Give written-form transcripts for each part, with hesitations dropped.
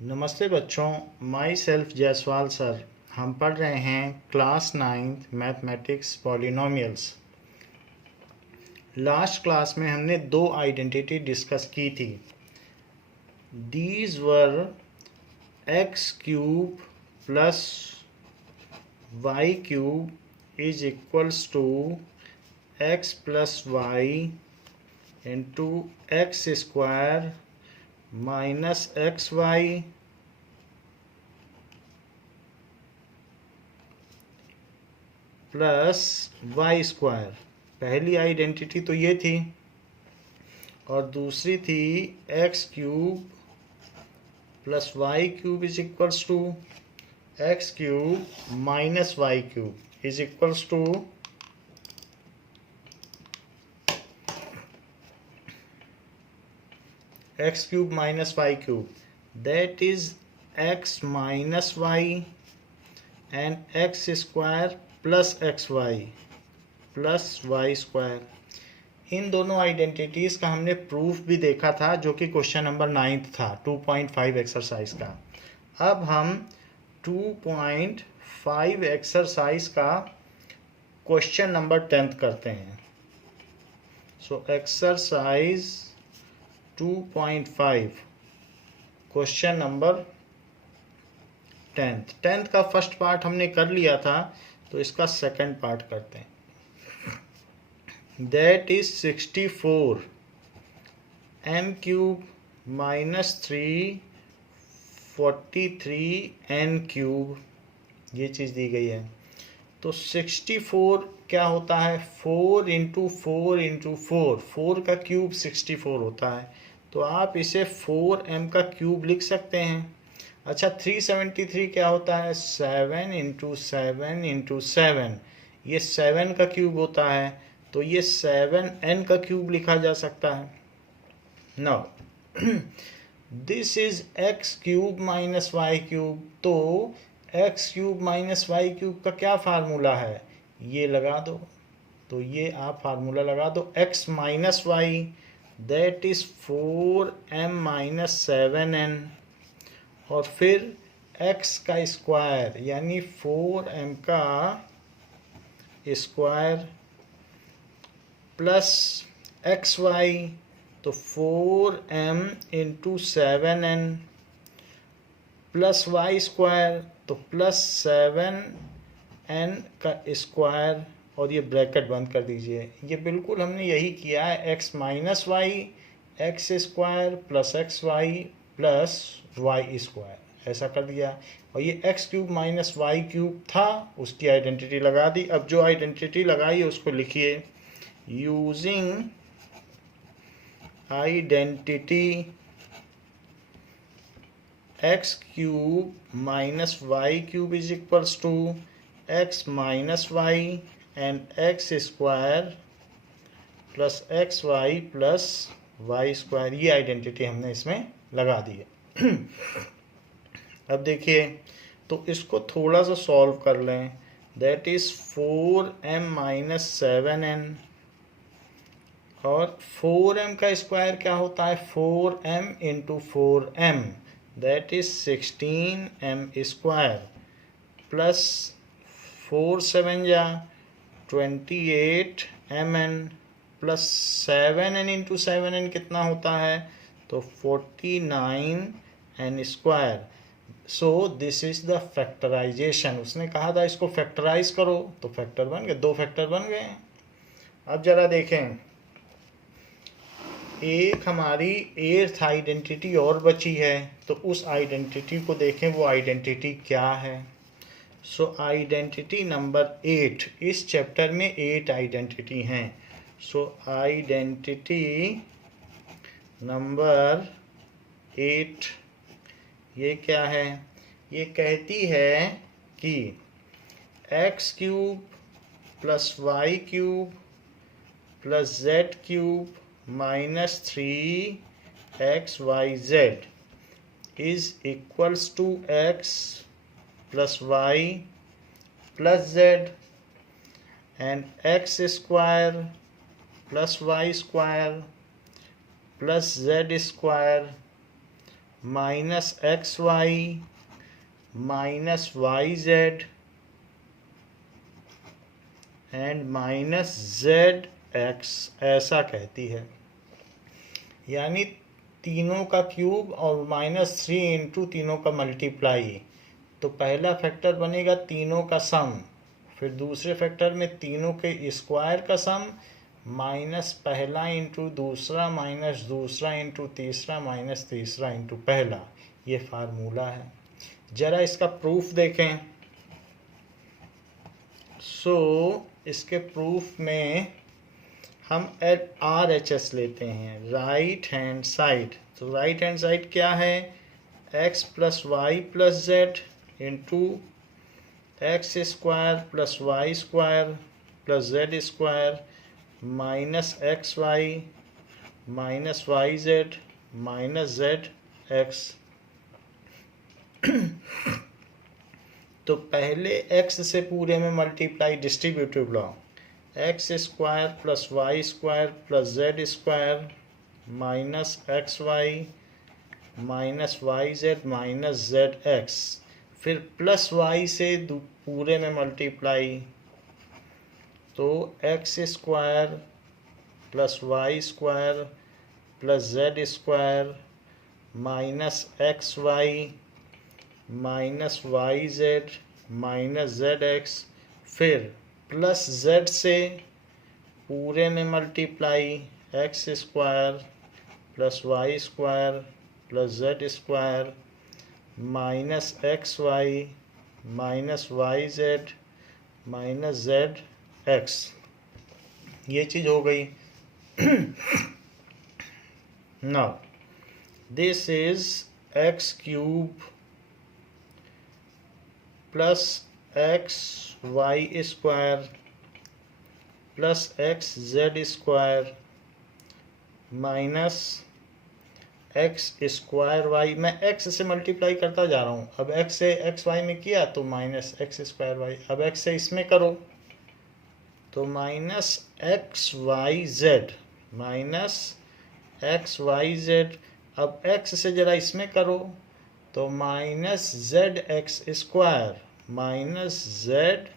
नमस्ते बच्चों, my self Jaiswal sir. हम पढ़ रहे हैं class 9th mathematics polynomials. Last class में हमने दो आइडेंटिटी डिस्कस की थी। These were x cube plus y cube is equals to x plus y into x square minus x y plus y square. पहली आइडेंटिटी तो ये थी और दूसरी थी x cube plus y cube is equals to x cube minus y cube is equals to x cube minus y cube, that is x minus y and x square plus x y plus y square. इन दोनों identities का हमने proof भी देखा था, जो कि question number 9 था 2.5 एक्सरसाइज का। अब हम 2.5 एक्सरसाइज का क्वेश्चन नंबर 10 करते हैं। So exercise 2.5 question number 10th का फर्स्ट पार्ट हमने कर लिया था, तो इसका सेकंड पार्ट करते हैं। That is 64 m cube minus 343 n cube, ये चीज़ दी गई है। तो 64 क्या होता है? 4 इंटू 4 इंटू 4, 4 का क्यूब 64 होता है। तो आप इसे 4m का क्यूब लिख सकते हैं। अच्छा, 373 क्या होता है? 7 इंटू 7 इंटू 7, ये 7 का क्यूब होता है। तो ये 7n का क्यूब लिखा जा सकता है। Now this is x cube minus y cube. तो x cube minus y cube का क्या फार्मूला है? ये लगा दो। तो ये आप फार्मूला लगा दो, x minus y that is 4m minus 7n, और फिर x का स्क्वायर यानी 4m का स्क्वायर प्लस एक्स वाई, तो 4m into 7n plus y square, तो प्लस 7n का स्क्वायर, और ये ब्रैकेट बंद कर दीजिए। ये बिल्कुल हमने यही किया है, x minus y x square plus x y plus y square, ऐसा कर दिया। और ये x cube minus y cube था, उसकी आइडेंटिटी लगा दी। अब जो आइडेंटिटी लगाई है उसको लिखिए। Using identity x cube minus y cube is equals to x minus y and x square plus x y plus y square, ये आइडेंटिटी हमने इसमें लगा दी है। अब देखिए, तो इसको थोड़ा सा सॉल्व कर लें। That is 4m minus 7n, और 4m का स्क्वायर क्या होता है? 4m into 4m that is 16m square plus 4 7 जा 28mn plus 7n into 7n कितना होता है? तो 49n square. So this is the factorization. उसने कहा था इसको फैक्टराइज करो, तो फैक्टर बन गए, दो फैक्टर बन गए। अब जरा देखें, एक हमारी 8th आइडेंटिटी और बची है, तो उस आइडेंटिटी को देखें, वो आइडेंटिटी क्या है। सो आइडेंटिटी नंबर 8, इस चैप्टर में 8 आइडेंटिटी हैं। सो आइडेंटिटी नंबर 8 ये क्या है? ये कहती है कि x cube plus y cube plus z cube minus 3xyz is equals to x plus y plus z and x square plus y square plus z square minus x y minus y z and minus z x, ऐसा कहती है। यानी तीनों का cube और -3 into तीनों का multiply. तो पहला फैक्टर बनेगा तीनों का सम, फिर दूसरे फैक्टर में तीनों के स्क्वायर का सम, माइनस पहला इंटू दूसरा माइनस दूसरा इंटू तीसरा माइनस तीसरा इंटू पहला। ये फार्मूला है। जरा इसका प्रूफ देखें। इसके प्रूफ में हम RHS लेते हैं, राइट हैंड साइड। तो राइट हैंड साइड क्या है? x plus y plus z into x square plus y square plus z square minus x y minus y z minus z x. तो पहले x से पूरे में multiply, distributive law, x square plus y square plus z square minus x y minus y z minus z x. फिर plus y से पूरे में multiply, तो x square plus y square plus z square minus x y minus y z minus z x. फिर plus z से पूरे में multiply, x square plus y square plus z square minus x y minus y z minus z x. ये चीज़ हो गई। Now this is x cube plus x y square plus x z square minus x square y. मैं x से multiply करता जा रहा हूँ। अब एक्स से एक्स वाई में किया तो माइनस एक्स स्क्वायर वाई। अब एक्स से इसमें करो तो minus x y z minus x y z. अब एक्स से ज़रा इसमें करो तो minus z x square minus z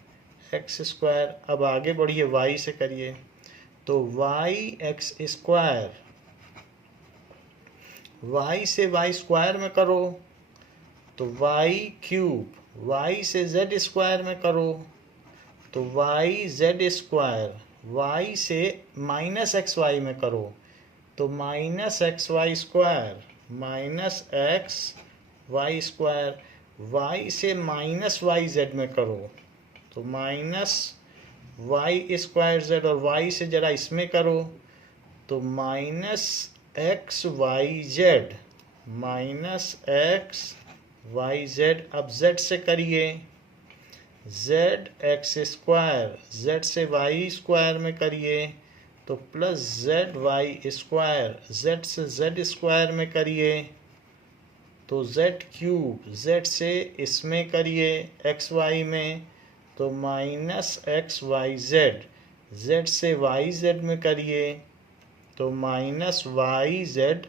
x square. अब आगे बढ़िए, वाई से करिए तो वाई एक्स स्क्वायर, वाई से वाई स्क्वायर में करो तो वाई क्यूब, वाई से जेड स्क्वायर में करो तो वाई जेड स्क्वायर, वाई से माइनस एक्स वाई में करो तो minus x y square minus x y square. Y से माइनस वाई जेड में करो तो माइनस वाई स्क्वायर जेड, और वाई से ज़रा इसमें करो तो minus x y z minus x y z. अब जेड से करिए, जेड एक्स स्क्वायर, जेड से वाई स्क्वायर में करिए तो plus Z Y square, Z से जेड स्क्वायर में करिए तो जेड क्यूब, जेड से इसमें करिए एक्स वाई में तो minus x y Z, Z से वाई जेड में करिए तो माइनस वाई जेड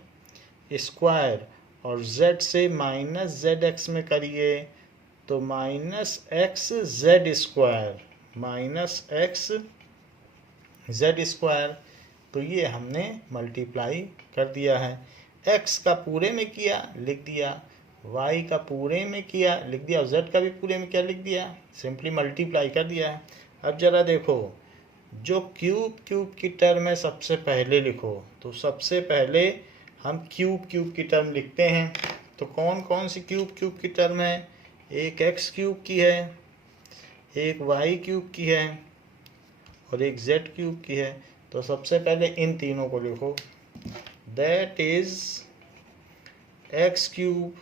स्क्वायर, और जेड से माइनस जेड एक्स में करिए तो minus x z square minus x z square. तो ये हमने मल्टीप्लाई कर दिया है। एक्स का पूरे में किया लिख दिया, वाई का पूरे में किया लिख दिया, और जेड का भी पूरे में किया लिख दिया, सिंपली मल्टीप्लाई कर दिया है। अब ज़रा देखो, जो क्यूब क्यूब की टर्म है सबसे पहले लिखो। तो सबसे पहले हम क्यूब क्यूब की टर्म लिखते हैं। तो कौन कौन सी क्यूब क्यूब की टर्म है? एक एक्स क्यूब की है, एक वाई क्यूब की है और एक जेड क्यूब की है। तो सबसे पहले इन तीनों को लिखो, that is x cube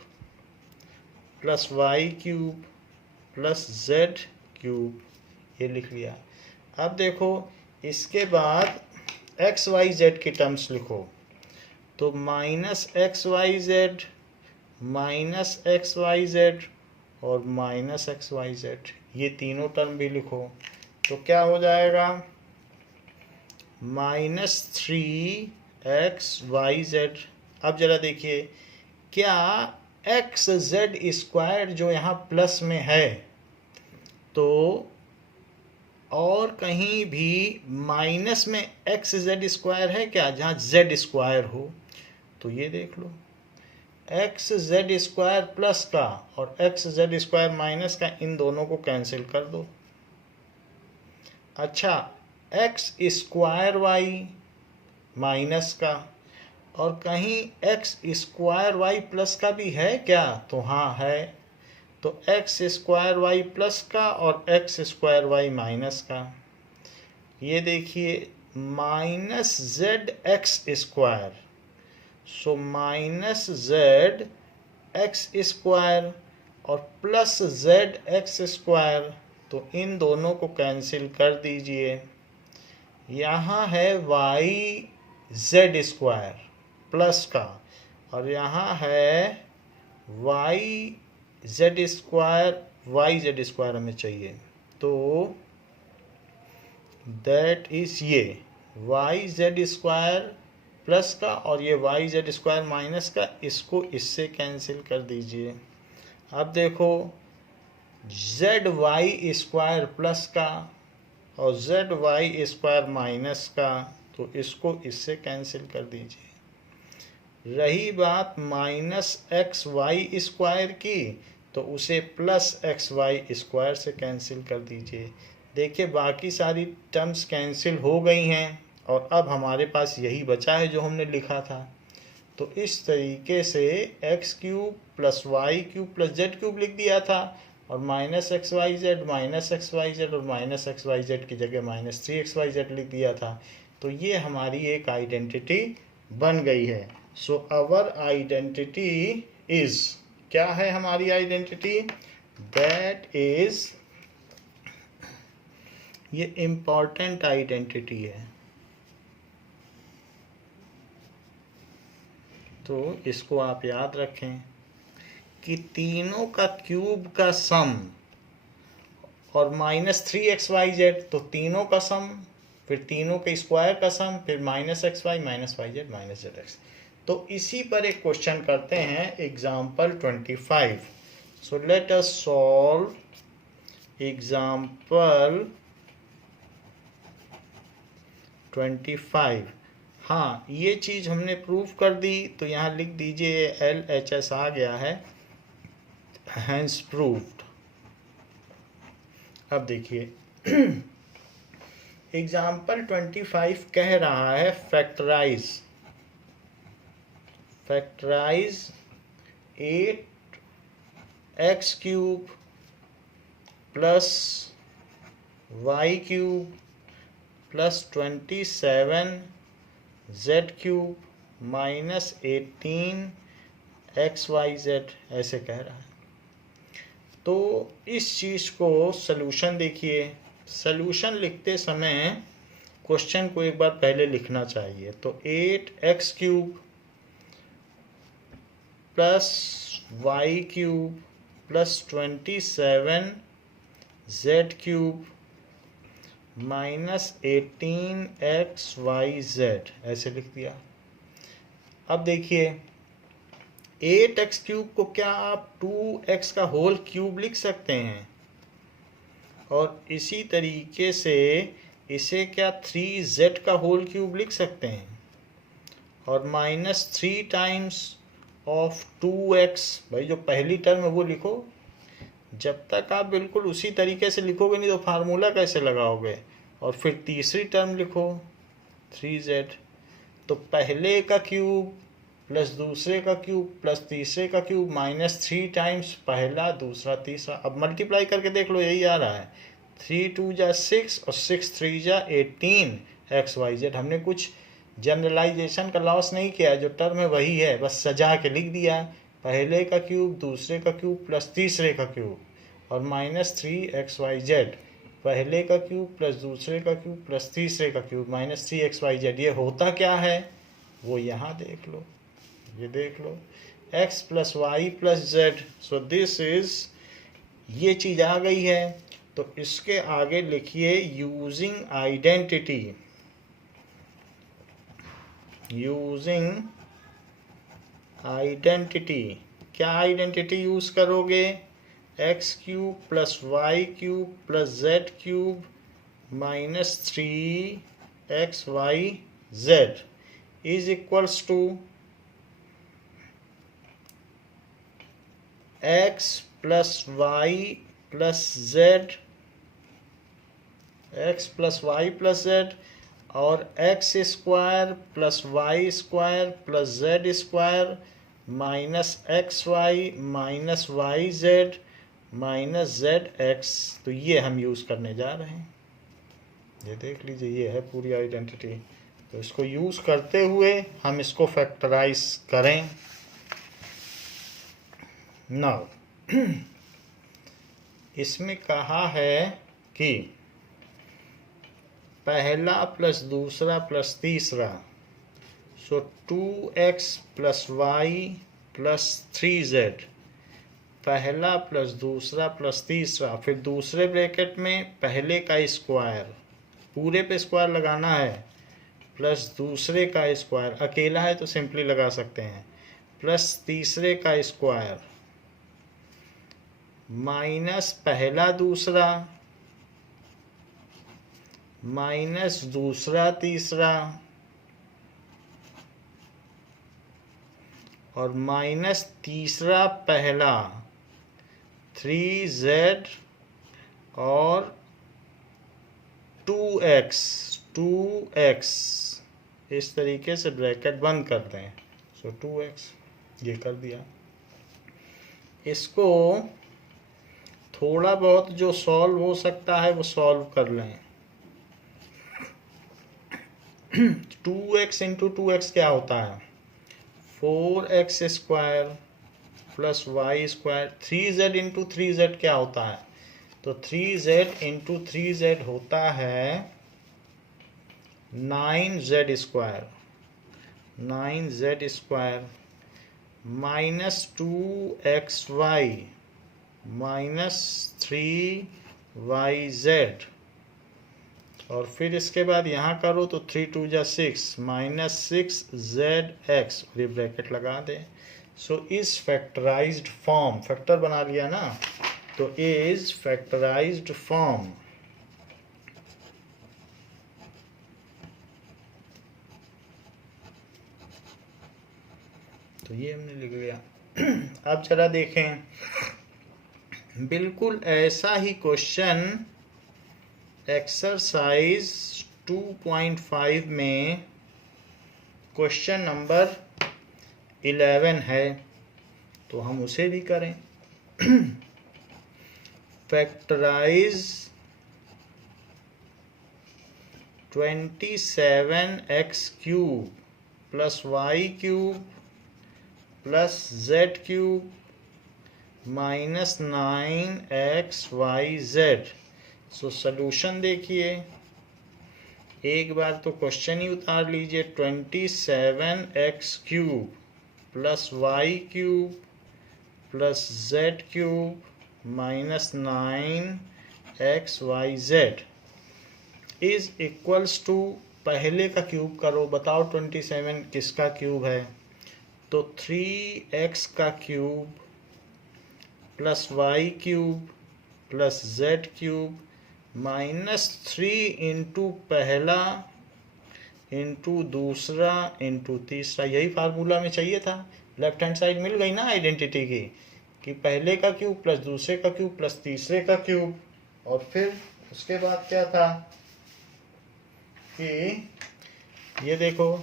plus y cube plus z cube, ये लिख लिया। अब देखो इसके बाद एक्स वाई जेड की टर्म्स लिखो। तो minus x y z minus x y z और माइनस एक्स वाई जेड, ये तीनों टर्म भी लिखो। तो क्या हो जाएगा? -3 एक्स वाई जेड। अब ज़रा देखिए, क्या एक्स जेड स्क्वायर जो यहाँ प्लस में है तो और कहीं भी माइनस में एक्स जेड स्क्वायर है क्या, जहाँ जेड स्क्वायर हो? तो ये देख लो, एक्स जेड स्क्वायर प्लस का और एक्स जेड स्क्वायर माइनस का, इन दोनों को कैंसिल कर दो। अच्छा, एक्स स्क्वायर वाई माइनस का और कहीं एक्स स्क्वायर वाई प्लस का भी है क्या? तो हाँ है। तो एक्स स्क्वायर वाई प्लस का और एक्स स्क्वायर वाई माइनस का, ये देखिए minus z x square, so minus z x square और प्लस जेड एक्स स्क्वायर, तो इन दोनों को कैंसिल कर दीजिए। यहाँ है वाई जेड स्क्वायर प्लस का और यहाँ है y z square, y z square हमें चाहिए, तो दैट इज ये वाई जेड स्क्वायर प्लस का और ये वाई जेड स्क्वायर माइनस का, इसको इससे कैंसिल कर दीजिए। अब देखो जेड वाई स्क्वायर प्लस का और जेड वाई स्क्वायर माइनस का, तो इसको इससे कैंसिल कर दीजिए। रही बात माइनस एक्स वाई स्क्वायर की, तो उसे प्लस एक्स वाई स्क्वायर से कैंसिल कर दीजिए। देखिए बाकी सारी टर्म्स कैंसिल हो गई हैं और अब हमारे पास यही बचा है जो हमने लिखा था। तो इस तरीके से x cube plus y cube plus z cube लिख दिया था और माइनस एक्स वाई जेड और माइनस एक्स वाई जेड की जगह माइनस 3xyz लिख दिया था। तो ये हमारी एक आइडेंटिटी बन गई है। सो अवर आइडेंटिटी इज, क्या है हमारी आइडेंटिटी? दैट इज, ये इम्पॉर्टेंट आइडेंटिटी है, तो इसको आप याद रखें कि तीनों का क्यूब का सम और माइनस 3xyz, तो तीनों का सम, फिर तीनों के स्क्वायर का सम, फिर minus x y minus y z minus z x. तो इसी पर एक क्वेश्चन करते हैं, example 25। So let us solve example 25। हाँ, ये चीज़ हमने प्रूव कर दी, तो यहाँ लिख दीजिए LHS आ गया है, हैंस प्रूव्ड। अब देखिए एग्जाम्पल 25 कह रहा है factorize 8x cube plus y cube plus 27z cube minus 18xyz, ऐसे कह रहा है। तो इस चीज़ को सलूशन देखिए, सलूशन लिखते समय क्वेश्चन को एक बार पहले लिखना चाहिए। तो 8x cube plus y cube plus 27z cube minus 18xyz, ऐसे लिख दिया। अब देखिए 8x क्यूब को क्या आप 2x का होल क्यूब लिख सकते हैं, और इसी तरीके से इसे क्या 3z का होल क्यूब लिख सकते हैं, और माइनस 3 टाइम्स ऑफ 2x, भाई जो पहली टर्म है वो लिखो। जब तक आप बिल्कुल उसी तरीके से लिखोगे नहीं तो फार्मूला कैसे लगाओगे। और फिर तीसरी टर्म लिखो 3z, तो पहले का क्यूब प्लस दूसरे का क्यूब प्लस तीसरे का क्यूब माइनस 3 टाइम्स पहला दूसरा तीसरा। अब मल्टीप्लाई करके देख लो, यही आ रहा है 3 2 जा 6 और 6 3 जा 18xyz। हमने कुछ जनरलाइजेशन का लॉस नहीं किया, जो टर्म है वही है, बस सजा के लिख दिया, पहले का क्यूब दूसरे का क्यूब प्लस तीसरे का क्यूब और माइनस 3xyz, पहले का क्यूब प्लस दूसरे का क्यूब प्लस तीसरे का क्यूब माइनस 3xyz। ये होता क्या है वो यहाँ देख लो, ये देख लो x plus y plus z. So this is, ये चीज़ आ गई है। तो इसके आगे लिखिए यूजिंग आइडेंटिटी, क्या आइडेंटिटी यूज़ करोगे? X cube plus y cube plus z cube minus 3xyz is equals to x plus y plus z, x plus y plus z, और x square plus y square plus z square minus x y minus y z minus z x. तो ये हम use करने जा रहे हैं। ये देख लीजिए, ये है पूरी आइडेंटिटी। तो इसको यूज़ करते हुए हम इसको फैक्टराइज करें। नाउ इसमें कहा है कि पहला प्लस दूसरा प्लस तीसरा, सो 2x plus y plus 3z, पहला प्लस दूसरा प्लस तीसरा, फिर दूसरे ब्रैकेट में पहले का स्क्वायर, पूरे पे स्क्वायर लगाना है, प्लस दूसरे का स्क्वायर, अकेला है तो सिंपली लगा सकते हैं, प्लस तीसरे का स्क्वायर माइनस पहला दूसरा माइनस दूसरा तीसरा और माइनस तीसरा पहला, 3z और 2x, इस तरीके से ब्रैकेट बंद कर दें। सो 2x ये कर दिया। इसको थोड़ा बहुत जो सॉल्व हो सकता है वो सॉल्व कर लें। 2x इंटू 2x क्या होता है? 4x square plus y square. 3z into 3z क्या होता है? तो 3z इंटू 3z होता है 9z square, 9z square minus 2xy minus 3yz, और फिर इसके बाद यहाँ करो तो 3 2 जा 6 माइनस 6zx, ये ब्रैकेट लगा दें। So is factorised form, factor बना लिया ना, तो इज फैक्टराइज्ड फॉर्म तो ये हमने लिख लिया। अब जरा देखें, बिल्कुल ऐसा ही क्वेश्चन एक्सरसाइज 2.5 में क्वेश्चन नंबर 11 है, तो हम उसे भी करें। Factorize 27x cube plus y cube plus z cube minus 9xyz। So solution देखिए, एक बार तो क्वेश्चन ही उतार लीजिए। 27x cube plus y cube plus z cube minus 9xyz is equals to, पहले का क्यूब करो, बताओ 27 किसका क्यूब है? तो 3x का cube plus y cube plus z cube minus 3 into पहला इंटू दूसरा इंटू तीसरा। यही फार्मूला में चाहिए था। लेफ्ट हैंड साइड मिल गई ना आइडेंटिटी की, कि पहले का क्यूब प्लस दूसरे का क्यूब प्लस तीसरे का क्यूब, और फिर उसके बाद क्या था कि ये देखो,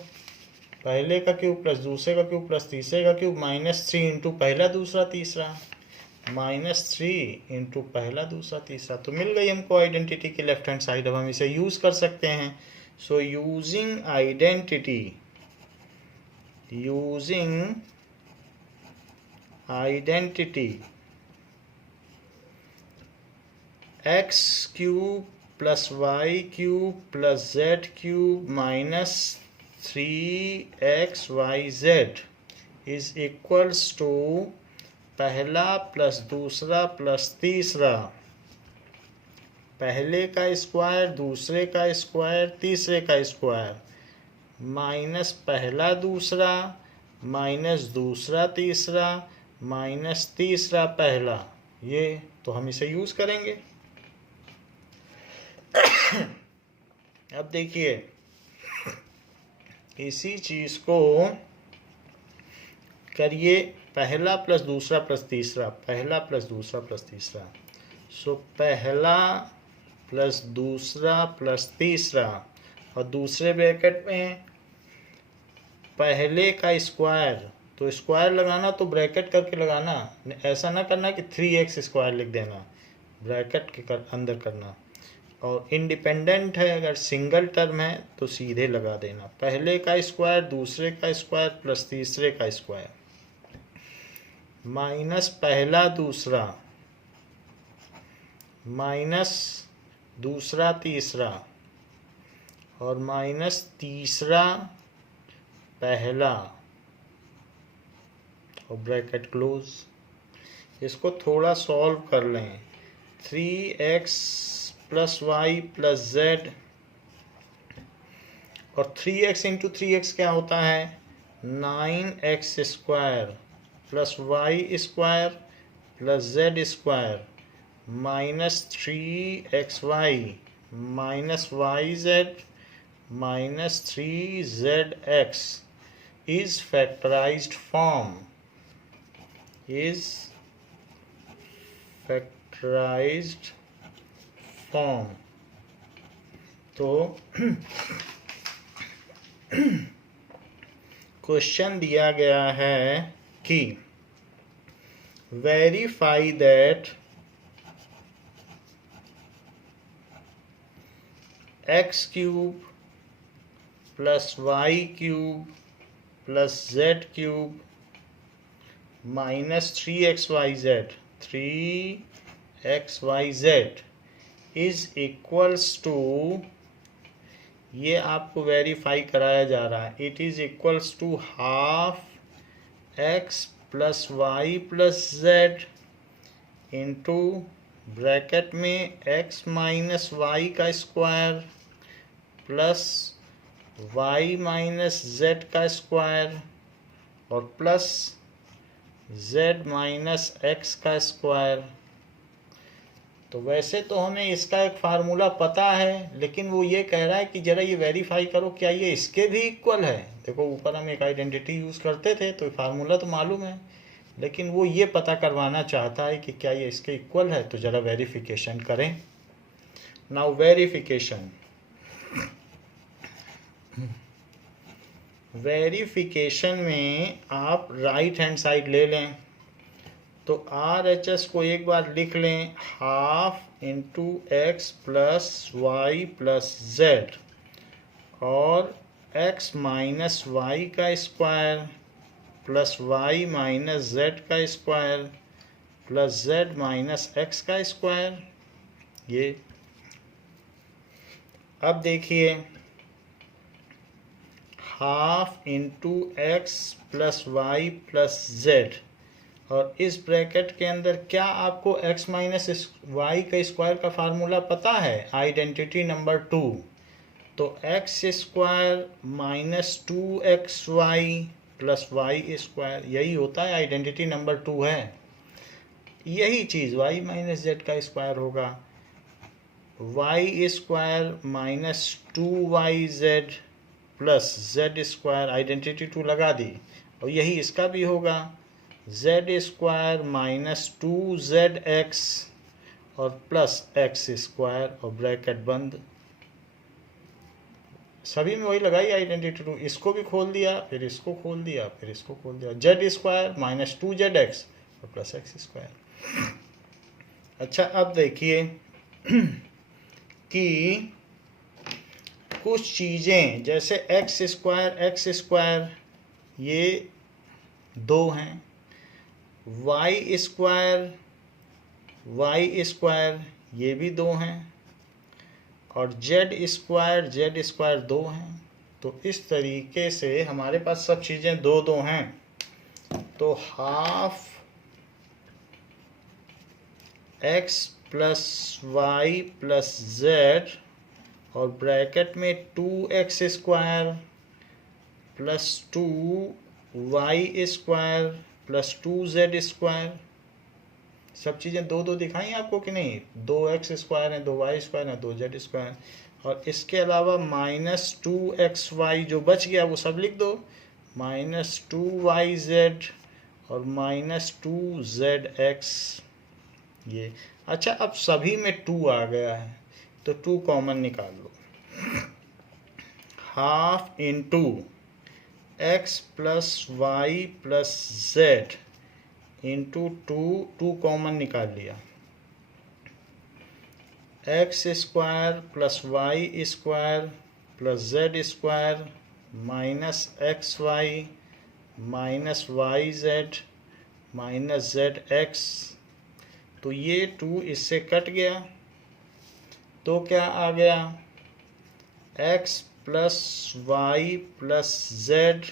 पहले का क्यूब प्लस दूसरे का क्यूब प्लस तीसरे का क्यूब माइनस 3 इंटू पहला दूसरा तीसरा माइनस 3 इंटू पहला दूसरा तीसरा। तो मिल गई हमको आइडेंटिटी की लेफ्ट हैंड साइड। अब हम इसे यूज़ कर सकते हैं। So using identity x cube plus y cube plus z cube minus 3xyz is equals to पहला प्लस दूसरा प्लस तीसरा, पहले का स्क्वायर दूसरे का स्क्वायर तीसरे का स्क्वायर माइनस पहला दूसरा माइनस दूसरा तीसरा माइनस तीसरा पहला, ये तो हम इसे यूज करेंगे। अब देखिए इसी चीज को करिए पहला प्लस दूसरा प्लस तीसरा, पहला प्लस दूसरा प्लस तीसरा। सो पहला प्लस दूसरा प्लस तीसरा और दूसरे ब्रैकेट में पहले का स्क्वायर, तो स्क्वायर लगाना तो ब्रैकेट करके लगाना, ऐसा ना करना कि 3x स्क्वायर लिख देना, ब्रैकेट के अंदर करना। और इंडिपेंडेंट है, अगर सिंगल टर्म है तो सीधे लगा देना, पहले का स्क्वायर दूसरे का स्क्वायर प्लस तीसरे का स्क्वायर, माइनस पहला दूसरा माइनस दूसरा तीसरा और माइनस तीसरा पहला और ब्रैकेट क्लोज। इसको थोड़ा सॉल्व कर लें। 3x plus y plus z, और 3x इंटू 3x क्या होता है 9x square plus y square plus z square minus 3xy minus y z minus 3zx is factorized form, is factorized form। तो question दिया गया है कि verify that x cube plus y cube plus z cube minus 3xyz is equals to, ये आपको verify कराया जा रहा है, it is equals to half x plus y plus z into bracket में x माइनस वाई का square plus y minus z का square और प्लस z माइनस x का स्क्वायर। तो वैसे तो हमें इसका एक फार्मूला पता है, लेकिन वो ये कह रहा है कि ज़रा ये वेरीफाई करो क्या ये इसके भी इक्वल है। देखो ऊपर हम एक आइडेंटिटी यूज़ करते थे तो फार्मूला तो मालूम है, लेकिन वो ये पता करवाना चाहता है कि क्या ये इसके इक्वल है। तो ज़रा वेरिफिकेशन करें। नाउ वेरिफिकेशन, वेरिफिकेशन में आप राइट हैंड साइड ले लें, तो RHS को एक बार लिख लें, half into x plus y plus z और x माइनस वाई का square plus y minus z का square plus z minus x का स्क्वायर। ये अब देखिए half into x plus y plus z, और इस ब्रैकेट के अंदर क्या आपको x माइनस वाई का स्क्वायर का फार्मूला पता है, आइडेंटिटी नंबर 2। तो x square minus 2xy plus y square, यही होता है, आइडेंटिटी नंबर 2 है। यही चीज़ y माइनस जेड का स्क्वायर होगा, y square minus 2yz plus z square, identity 2 लगा दी, और यही इसका भी होगा, z स्क्वायर माइनस 2zx और प्लस x स्क्वायर और ब्रैकेट बंद। सभी में वही लगाई आइडेंटिटी 2, इसको भी खोल दिया फिर इसको खोल दिया फिर इसको खोल दिया, z स्क्वायर माइनस 2zx और प्लस x स्क्वायर। अच्छा अब देखिए कि कुछ चीज़ें जैसे x स्क्वायर ये 2 हैं, y स्क्वायर ये भी 2 हैं, और z स्क्वायर 2 हैं। तो इस तरीके से हमारे पास सब चीज़ें 2 हैं। तो half x plus y plus z और ब्रैकेट में 2x square plus 2 y square plus 2z square, सब चीज़ें दो दो दिखाई आपको कि नहीं, 2x स्क्वायर है, 2y स्क्वायर है, 2z स्क्वायर, और इसके अलावा -2xy जो बच गया वो सब लिख दो, -2yz और -2zx ये। अच्छा, अब सभी में 2 आ गया है तो 2 कॉमन निकाल लो, half into x plus y plus z into 2 common निकाल लिया, x square plus y square plus z square minus x y minus y z minus z x, तो ये 2 इससे कट गया, तो क्या आ गया, x plus y plus z,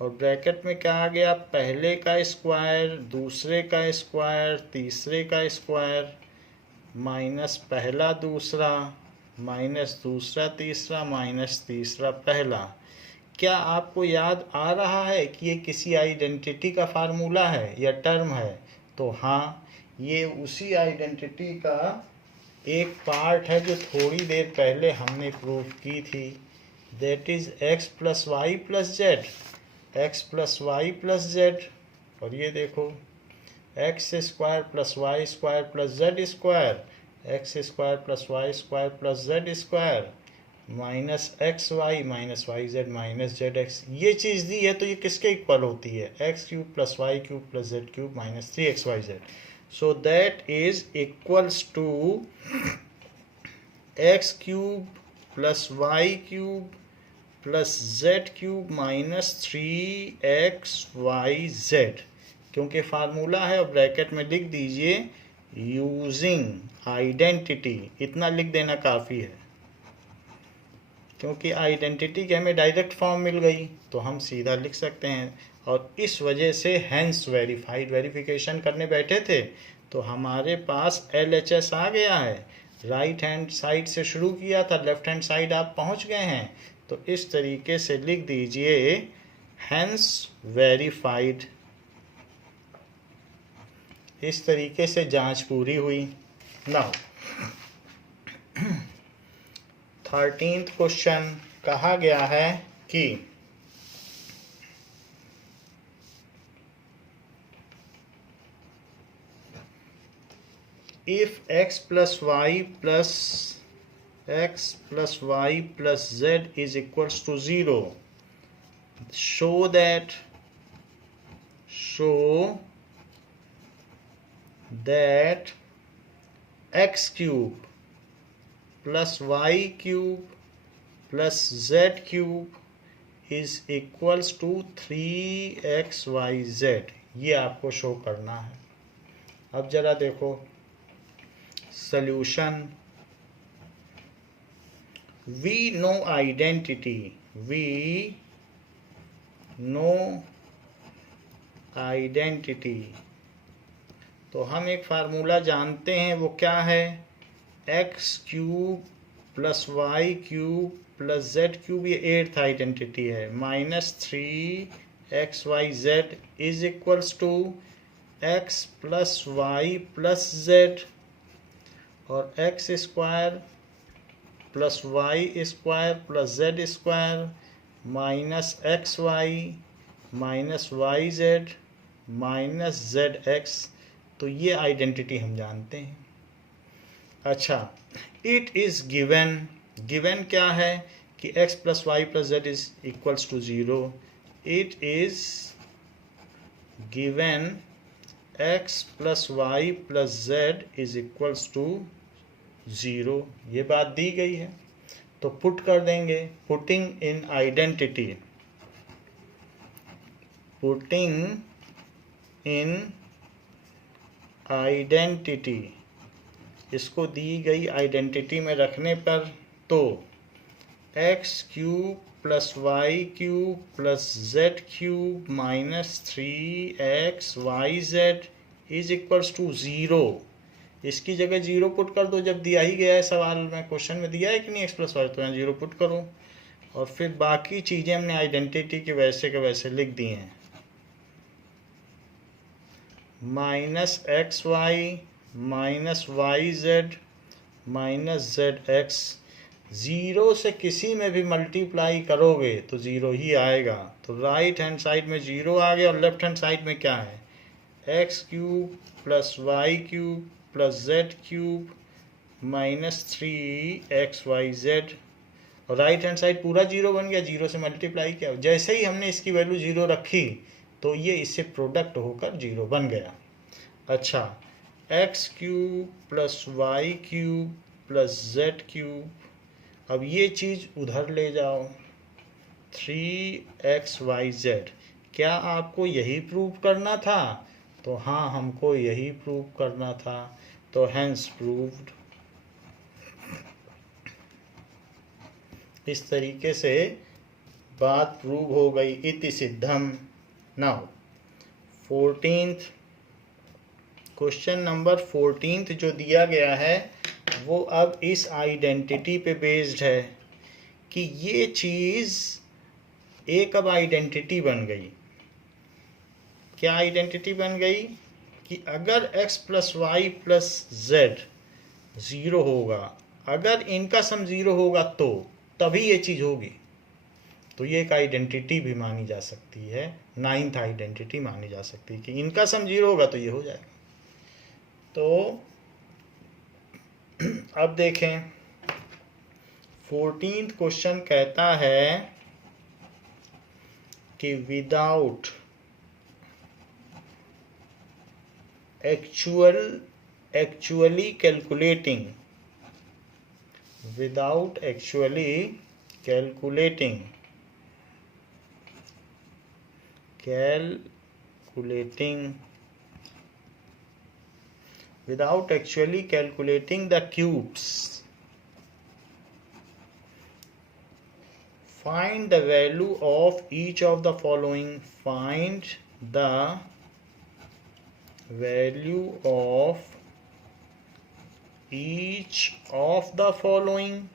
और ब्रैकेट में क्या आ गया, पहले का स्क्वायर दूसरे का स्क्वायर तीसरे का स्क्वायर माइनस पहला दूसरा माइनस दूसरा तीसरा माइनस तीसरा पहला। क्या आपको याद आ रहा है कि ये किसी आइडेंटिटी का फार्मूला है या टर्म है? तो हाँ, ये उसी आइडेंटिटी का एक पार्ट है जो थोड़ी देर पहले हमने प्रूव की थी, that is x plus y plus z, x plus y plus z, और ये देखो x square plus y square plus z square, x square plus y square plus z square minus x y minus y z minus z x, ये चीज़ दी है तो ये किसके equal होती है, x cube plus y cube plus z cube minus 3xyz, so that is equals to x cube plus y cube plus z cube minus 3xyz, क्योंकि formula है, और ब्रैकेट में लिख दीजिए यूजिंग आइडेंटिटी, इतना लिख देना काफ़ी है, क्योंकि आइडेंटिटी की हमें डायरेक्ट फॉर्म मिल गई तो हम सीधा लिख सकते हैं, और इस वजह से हैंस वेरीफाइड, वेरिफिकेशन करने बैठे थे तो हमारे पास LHS आ गया है, राइट हैंड साइड से शुरू किया था, लेफ्ट हैंड साइड आप पहुंच गए हैं, तो इस तरीके से लिख दीजिए हैंस वेरीफाइड, इस तरीके से जांच पूरी हुई। नाउ 13th क्वेश्चन कहा गया है कि if x plus y plus z is equals to 0, show that x cube plus y cube plus z cube is equals to 3xyz, ये आपको शो करना है। अब जरा देखो सॉल्यूशन, we know identity, तो हम एक फार्मूला जानते हैं, वो क्या है, x cube plus y cube plus z cube, ये 8th आइडेंटिटी है, minus 3xyz is equals to x plus y plus z, और x square plus y square plus z square minus x y minus y z minus z x, तो ये identity हम जानते हैं। अच्छा, it is given क्या है कि x plus y plus z is equals to 0, it is given x plus y plus z is equals to 0, ये बात दी गई है, तो पुट कर देंगे, पुटिंग इन आइडेंटिटी, इसको दी गई आइडेंटिटी में रखने पर, तो x cube plus y cube plus z cube minus 3xyz is equals to 0, इसकी जगह 0 पुट कर दो, जब दिया ही गया है सवाल में, क्वेश्चन में दिया है कि नहीं x प्लस वाई, तो यहाँ 0 पुट करो, और फिर बाकी चीज़ें हमने आइडेंटिटी के वैसे के वैसे लिख दी हैं। Minus x y minus y z minus z x, zero से किसी में भी मल्टीप्लाई करोगे तो ज़ीरो ही आएगा। तो राइट हैंड साइड में ज़ीरो आ गया और लेफ्ट हैंड साइड में क्या है, x cube plus y cube plus z cube minus 3xyz, और राइट हैंड साइड पूरा जीरो बन गया, जीरो से मल्टीप्लाई किया। जैसे ही हमने इसकी वैल्यू जीरो रखी तो ये इससे प्रोडक्ट होकर जीरो बन गया। अच्छा, x cube plus y cube plus z cube, अब ये चीज़ उधर ले जाओ, 3xyz। क्या आपको यही प्रूव करना था? तो हाँ, हमको यही प्रूव करना था, तो हैंस प्रूव्ड। इस तरीके से बात प्रूव हो गई, इति सिद्धम। नाउ 14th क्वेश्चन नंबर 14 जो दिया गया है वो अब इस आइडेंटिटी पे बेस्ड है कि ये चीज़ एक अब आइडेंटिटी बन गई। क्या आइडेंटिटी बन गई कि अगर x plus y plus z zero होगा, अगर इनका सम ज़ीरो होगा तो तभी ये चीज़ होगी। तो ये एक आइडेंटिटी भी मानी जा सकती है, 9th आइडेंटिटी मानी जा सकती है कि इनका सम ज़ीरो होगा तो ये हो जाएगा। तो अब देखें 14th क्वेश्चन कहता है कि without actually calculating the cubes, find the value of each of the following. Find the value of each of the following.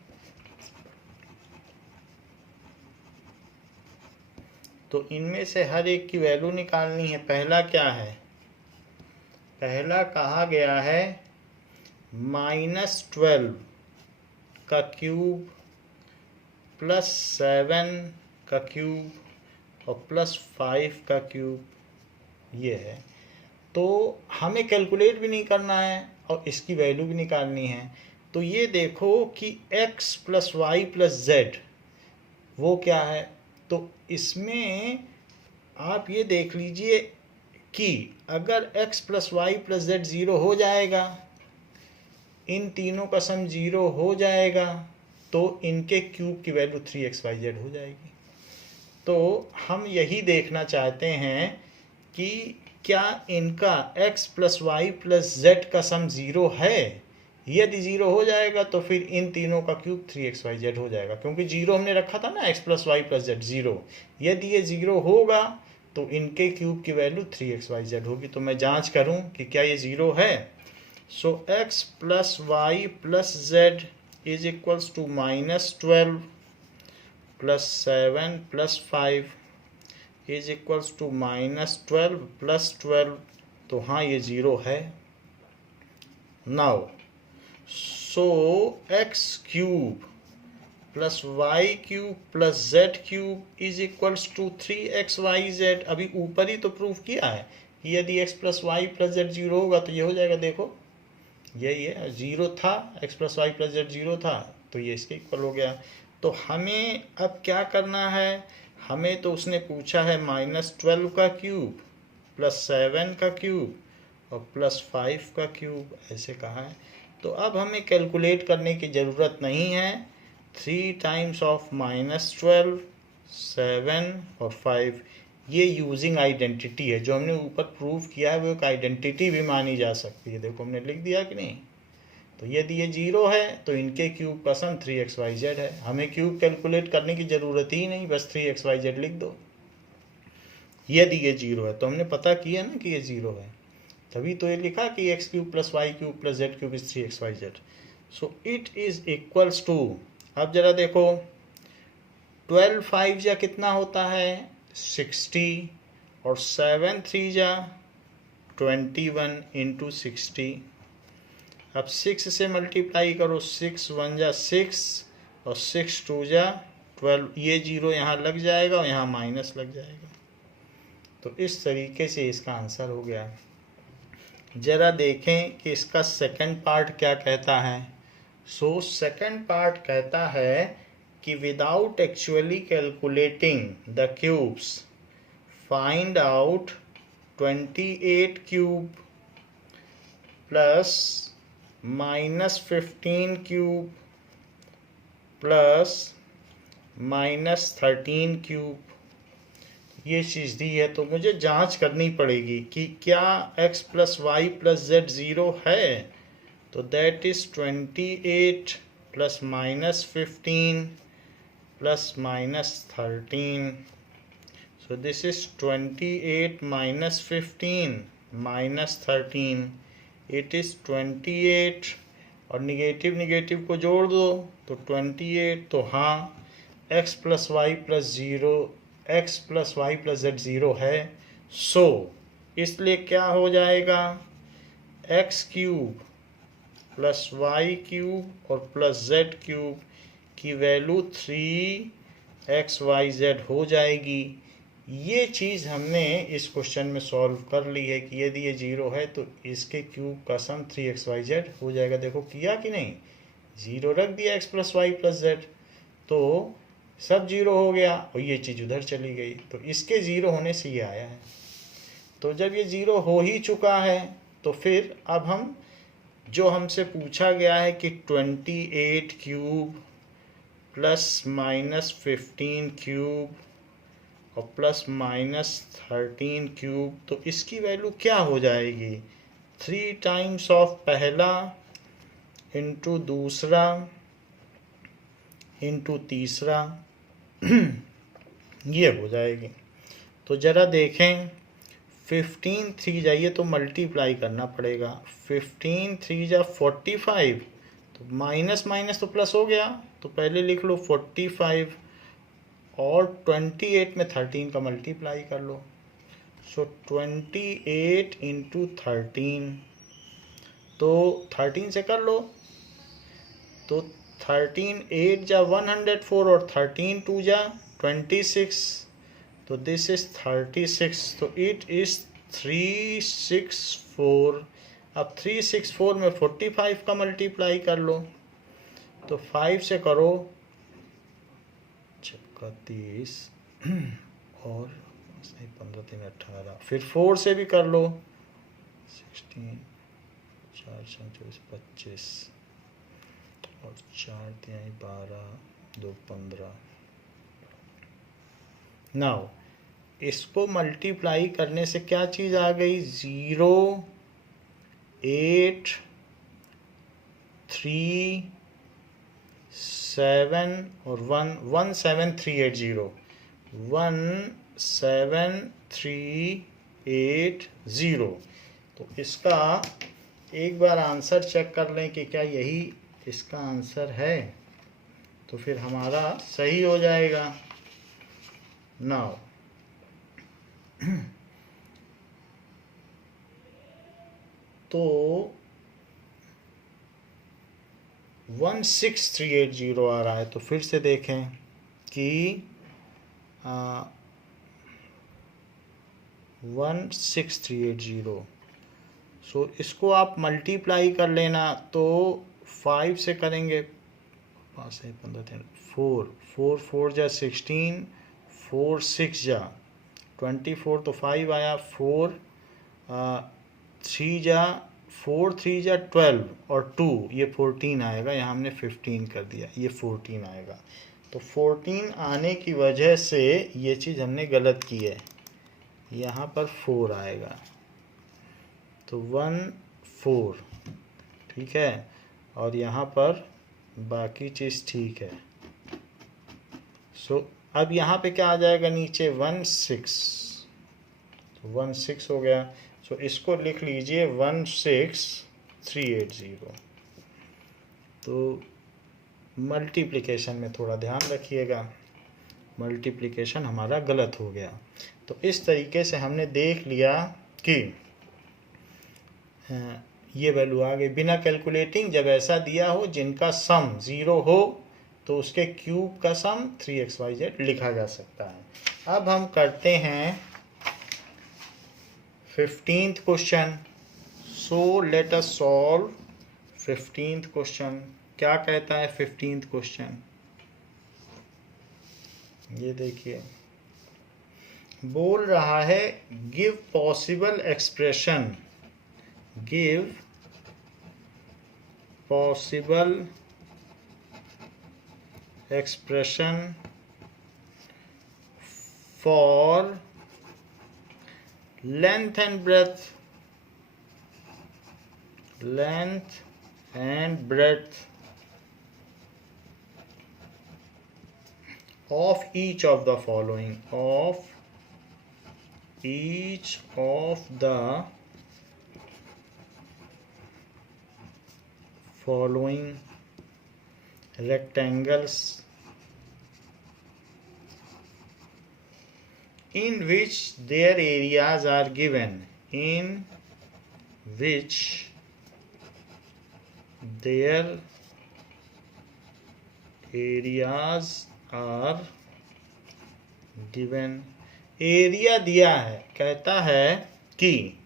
तो इनमें से हर एक की वैल्यू निकालनी है। पहला क्या है, पहला कहा गया है -12 का क्यूब प्लस 7 का क्यूब और प्लस 5 का क्यूब, ये है। तो हमें कैलकुलेट भी नहीं करना है और इसकी वैल्यू भी निकालनी है। तो ये देखो कि x plus y plus z वो क्या है, तो इसमें आप ये देख लीजिए कि अगर x plus y plus z zero हो जाएगा, इन तीनों का सम ज़ीरो हो जाएगा, तो इनके क्यूब की वैल्यू 3xyz हो जाएगी। तो हम यही देखना चाहते हैं कि क्या इनका x plus y plus z का सम ज़ीरो है। यदि ज़ीरो हो जाएगा तो फिर इन तीनों का क्यूब 3xyz हो जाएगा, क्योंकि ज़ीरो हमने रखा था ना, x plus y plus z zero. यदि ये ज़ीरो होगा तो इनके क्यूब की वैल्यू 3xyz होगी। तो मैं जांच करूं कि क्या ये ज़ीरो है। So x plus y plus z is equals to -12 plus 7 प्लस 5 इज इक्वल्स टू -12 प्लस 12। तो हाँ, ये ज़ीरो है। Now so x cube plus y cube plus z cube is equals to 3xyz। अभी ऊपर ही तो प्रूफ किया है कि यदि x plus y plus z zero होगा तो ये हो जाएगा। देखो यही है, ज़ीरो था, x plus y plus z zero था, तो ये इसके इक्वल हो गया। तो हमें अब क्या करना है, हमें तो उसने पूछा है -12 का क्यूब प्लस 7 का क्यूब और प्लस 5 का क्यूब, ऐसे कहा है। तो अब हमें कैलकुलेट करने की ज़रूरत नहीं है। 3 टाइम्स ऑफ -12, 7 और 5, ये यूजिंग आइडेंटिटी है। जो हमने ऊपर प्रूव किया है वो एक आइडेंटिटी भी मानी जा सकती है। देखो हमने लिख दिया कि नहीं। तो यदि ये ज़ीरो है तो इनके क्यूब का सम 3xyz है। हमें क्यूब कैलकुलेट करने की ज़रूरत ही नहीं, बस 3xyz लिख दो। यदि ये ज़ीरो है तो हमने पता किया ना कि ये ज़ीरो है, तभी तो ये लिखा कि x cube plus y cube plus z cube is 3xyz। So it is equals to, अब जरा देखो 12 5 जा कितना होता है 60 और 7 3 जा 21 इंटू 60। अब 6 से मल्टीप्लाई करो, 6 1 जा 6 और 6 2 जा 12। ये जीरो यहाँ लग जाएगा और यहाँ माइनस लग जाएगा। तो इस तरीके से इसका आंसर हो गया। ज़रा देखें कि इसका सेकंड पार्ट क्या कहता है। सो सेकंड पार्ट कहता है कि without actually calculating the cubes find out 28 cube plus -15 cube plus -13 cube. ये चीज़ दी है तो मुझे जांच करनी पड़ेगी कि क्या x plus y plus z 0 है। तो that is 28 plus -15 plus -13। So this is 28 -15 -13, it is 28 और निगेटिव निगेटिव को जोड़ दो तो 28। तो हाँ x plus y plus 0 x plus y plus z 0 है। सो इसलिए क्या हो जाएगा x cube plus y cube और प्लस जेड क्यूब की वैल्यू 3xyz हो जाएगी। ये चीज़ हमने इस क्वेश्चन में सॉल्व कर ली है कि यदि ये 0 है तो इसके क्यूब का सम 3xyz हो जाएगा। देखो किया कि नहीं, 0 रख दिया x plus y plus z तो सब 0 हो गया और ये चीज़ उधर चली गई। तो इसके 0 होने से ये आया है। तो जब ये 0 हो ही चुका है तो फिर अब हम जो हमसे पूछा गया है कि 28 क्यूब प्लस -15 क्यूब और प्लस -13 क्यूब, तो इसकी वैल्यू क्या हो जाएगी 3 टाइम्स ऑफ पहला इंटू दूसरा इंटू तीसरा ये हो जाएगी। तो ज़रा देखें 15 3 जाइए तो मल्टीप्लाई करना पड़ेगा। 15 3 जा 45 तो माइनस माइनस तो प्लस हो गया तो पहले लिख लो 45 और 28 में 13 का मल्टीप्लाई कर लो। सो 28 इंटू 13 तो 13 से कर लो तो 13 8 जा 104 और 13 2 जा 26 तो दिस इज 36। तो इट इज 364। अब 364 में 45 का मल्टीप्लाई कर लो तो 5 से करो 30 और 15 3 18, फिर 4 से भी कर लो 16 4 24 25 और 4 3 12 2 15। नाउ इसको मल्टीप्लाई करने से क्या चीज़ आ गई 0 8 3 7 और 17380 17380। तो इसका एक बार आंसर चेक कर लें कि क्या यही इसका आंसर है तो फिर हमारा सही हो जाएगा। नाउ तो 16380 आ रहा है तो फिर से देखें कि 16380। सो इसको आप मल्टीप्लाई कर लेना तो 5 से करेंगे 5 से 15 4 4 4 जा 16 4 6 जा 24 तो 5 आया 4 3 जा 4 3 जा 12 और 2 ये 14 आएगा। यहाँ हमने 15 कर दिया ये 14 आएगा। तो 14 आने की वजह से ये चीज़ हमने गलत की है, यहाँ पर 4 आएगा तो 1 4 ठीक है और यहाँ पर बाकी चीज़ ठीक है। सो अब यहाँ पे क्या आ जाएगा नीचे 16 तो 16 हो गया। सो इसको लिख लीजिए 16380। तो मल्टीप्लिकेशन में थोड़ा ध्यान रखिएगा। मल्टीप्लिकेशन हमारा गलत हो गया। तो इस तरीके से हमने देख लिया कि ये वैल्यू आ गई बिना कैलकुलेटिंग। जब ऐसा दिया हो जिनका सम 0 हो तो उसके क्यूब का सम 3xyz लिखा जा सकता है। अब हम करते हैं 15th क्वेश्चन। सो let us solve 15th question. क्या कहता है 15th क्वेश्चन? ये देखिए, बोल रहा है give possible expression, give possible expression for length and breadth, length and breadth of each of the following, of each of the following rectangles in which their areas are given, in which their areas are given। Area दिया है, कहता है कि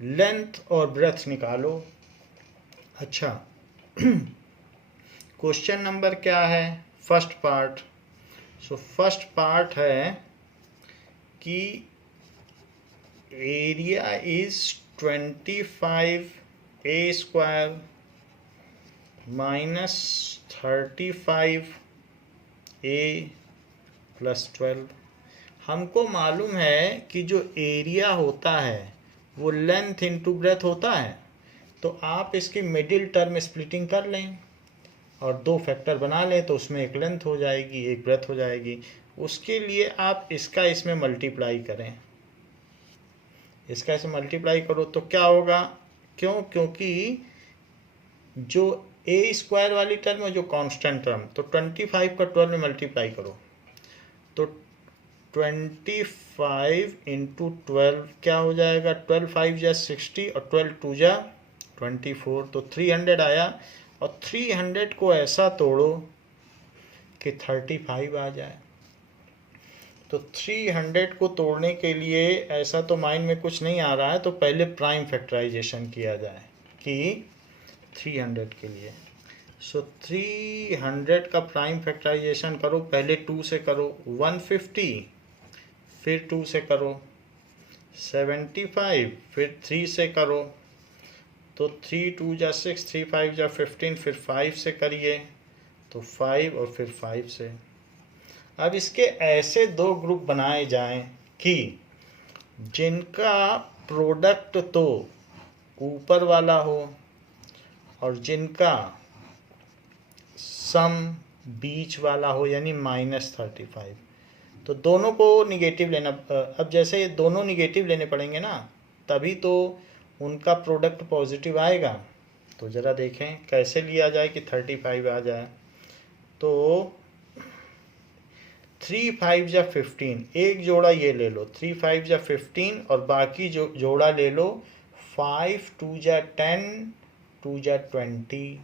length और breath निकालो। अच्छा, question number क्या है? First part. So first part है कि area is 25a square minus 35a plus 12। हमको मालूम है कि जो एरिया होता है वो लेंथ इंटू ब्रेथ होता है। तो आप इसकी मिडिल टर्म स्प्लिटिंग कर लें और 2 फैक्टर बना लें, तो उसमें एक लेंथ हो जाएगी, एक ब्रेथ हो जाएगी। उसके लिए आप इसका इसमें मल्टीप्लाई करें, इसका इसमें मल्टीप्लाई करो तो क्या होगा? क्योंकि जो ए स्क्वायर वाली टर्म है जो कांस्टेंट टर्म, तो 25 का 12 में मल्टीप्लाई करो तो 25 इंटू 12 क्या हो जाएगा? 12 5 जा 60 और 12 2 जा 24, तो 300 आया। और 300 को ऐसा तोड़ो कि 35 आ जाए। तो 300 को तोड़ने के लिए ऐसा तो माइंड में कुछ नहीं आ रहा है, तो पहले प्राइम फैक्टराइजेशन किया जाए कि 300 के लिए। सो 300 का प्राइम फैक्टराइजेशन करो, पहले 2 से करो 150, फिर 2 से करो 75, फिर 3 से करो तो 3 2 जा 6, 3 5 जा 15, फिर 5 से करिए तो 5 और फिर 5 से। अब इसके ऐसे 2 ग्रुप बनाए जाएं कि जिनका प्रोडक्ट तो ऊपर वाला हो और जिनका सम बीच वाला हो, यानी -35। तो दोनों को निगेटिव लेना। अब जैसे दोनों निगेटिव लेने पड़ेंगे ना, तभी तो उनका प्रोडक्ट पॉजिटिव आएगा। तो ज़रा देखें कैसे लिया जाए कि 35 आ जाए। तो 3 5 जा 15, एक जोड़ा ये ले लो 3 5 जा 15, और बाकी जो जोड़ा ले लो 5 2 जा 10 2 जा 20।